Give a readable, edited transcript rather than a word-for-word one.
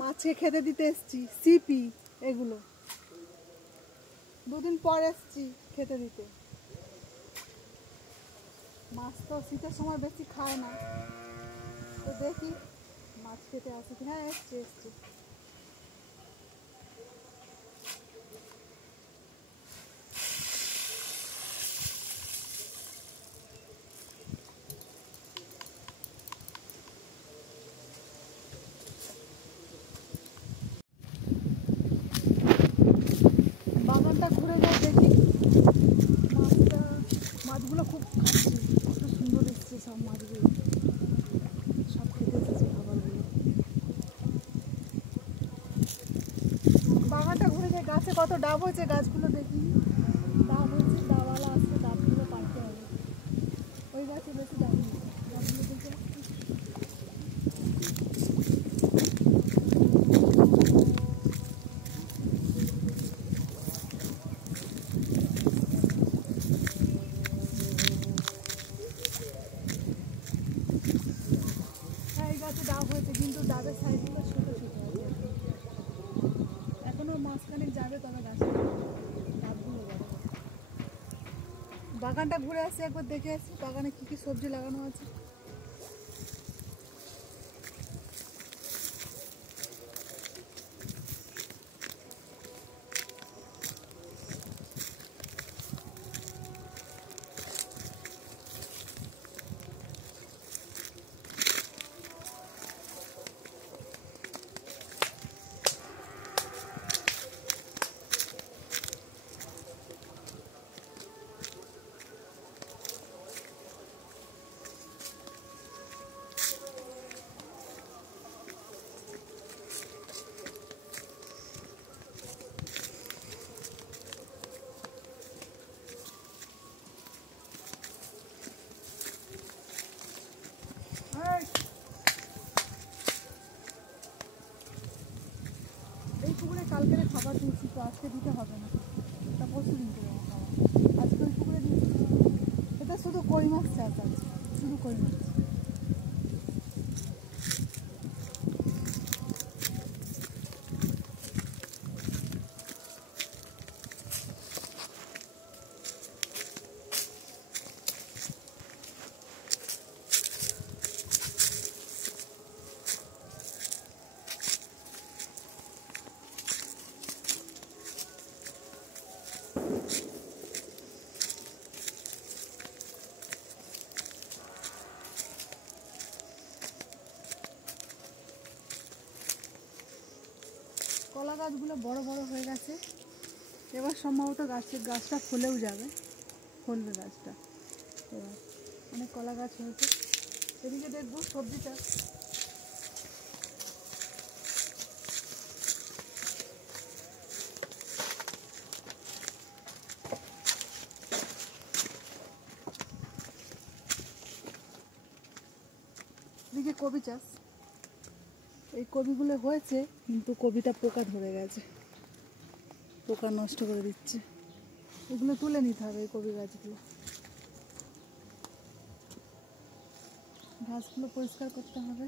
মাছকে খেতে দিতে এসছি সিপি এগুলো দুদিন পর এসছি খেতে দিতে। মাছ তো শীতের সময় বেশি খায় না, তো দেখি মাছ খেতে আসে কি। হ্যাঁ এসছে এসছে। বাগানটা ঘুরে যাই দেখি। মাছগুলো খুব খাচ্ছি, কত সুন্দর এসছে সব মাছগুলো, সব খেতে এসেছে খাবারগুলো। বাগানটা ঘুরে যাই, গাছে কত ডাব হয়েছে, গাছগুলো দেখি ডাব হয়েছে, ডাবওয়ালা আসছে, ডাবগুলো পাড়তে হবে। ওই গাছে বেশি ডাব হয়েছে, ডাবগুলো দেখে ডাব হয়েছে, কিন্তু ডাবের সাইজগুলো ছোটো ছোটো আছে, এখনো মাঝখানে যাবে, তবে গাছে ডাবগুলো যাবে। বাগানটা ঘুরে আসছি, একবার দেখে আসছি বাগানে কী কী সবজি লাগানো আছে। এই পুকুরে কালকের খাবার দিয়েছি, তো আজকে দিতে হবে না, এটা পরশু দিন করে খাবার। আজকে ওই পুকুরে দিয়েছি, এটা শুধু কই মাছ চাষ আছে, শুধু কই মাছ। কলা গাছগুলো বড় বড় হয়ে গেছে, এবার সম্ভবত গাছটা ফলেও যাবে, ফলবে গাছটা। এবার অনেক কলা গাছ হয়েছে। এদিকে দেখবো সবজিটা, এদিকে কবি চাষ, এই কবিগুলো হয়েছে, কিন্তু কবিটা পোকা ধরে গেছে, পোকা নষ্ট করে দিচ্ছে। এগুলো তুলে নিতে হবে, এই কবি গাছগুলো, ঘাসগুলো পরিষ্কার করতে হবে।